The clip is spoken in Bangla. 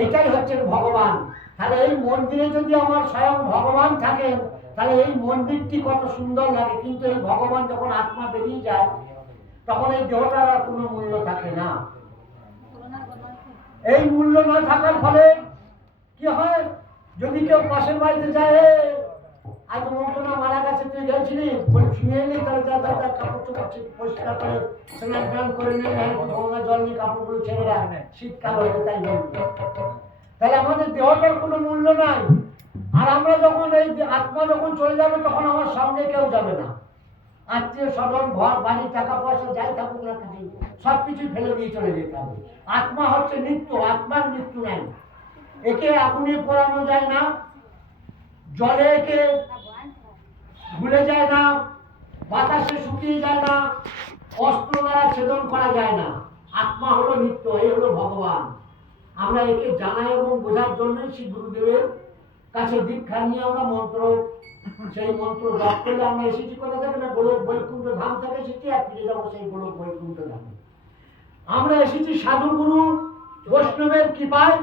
এইটাই হচ্ছেন ভগবান। তাহলে এই মন্দিরে যদি আমার স্বয়ং ভগবান থাকেন তাহলে এই মন্দিরটি কত সুন্দর লাগে, কিন্তু এই ভগবান যখন আত্মা বেরিয়ে যায় তখন এই দেহটার আর কোনো মূল্য থাকে না। এই মূল্য না থাকার ফলে কি হয়, যদি কেউ পাশের বাড়িতে যায়, আজ মন্ত্রণা মারা গেছে তুই গেছিলি বলে শুনে এলি, তাহলে যা যা যা কাপড় চোপড় পরিষ্কার করে স্নান টান করে নিয়ে গঙ্গা জল নিয়ে কাপড়গুলো ছেড়ে রাখবে, শীতকাল হলে তাই বলবে। তাহলে আমাদের দেহটার কোনো মূল্য নাই। আর আমরা যখন এই আত্মা যখন চলে যাবে তখন আমার সঙ্গে কেউ যাবে না, আত্মীয় স্বজন ঘর বাড়ি টাকা পয়সা যাই থাকুক না কেন সবকিছু ফেলে দিয়ে চলে যেতে হবে। আত্মা হচ্ছে নিত্য, আত্মার মৃত্যু নাই। একে আগুনে পোড়ানো যায় না, জলে একে ভুলে যায় না, বাতাসে শুকিয়ে যায় না, অস্ত্র দ্বারা ছেদন করা যায় না। আত্মা হলো নিত্য, এই হলো ভগবান। আমরা একে জানাই এবং বোঝার জন্যই শ্রী গুরুদেবের কাছে দীক্ষা নিয়ে আমরা মন্ত্র, সেই মন্ত্র জপ করলে আমরা এসেছি কোথা থেকে না, গোলক বৈকুণ্ঠ ধাম থেকে এসেছি, আর ফিরে যাবো সেই গোলক বৈকুণ্ঠ ধামে। আমরা এসেছি সাধুগুরু বৈষ্ণবের কৃপায়।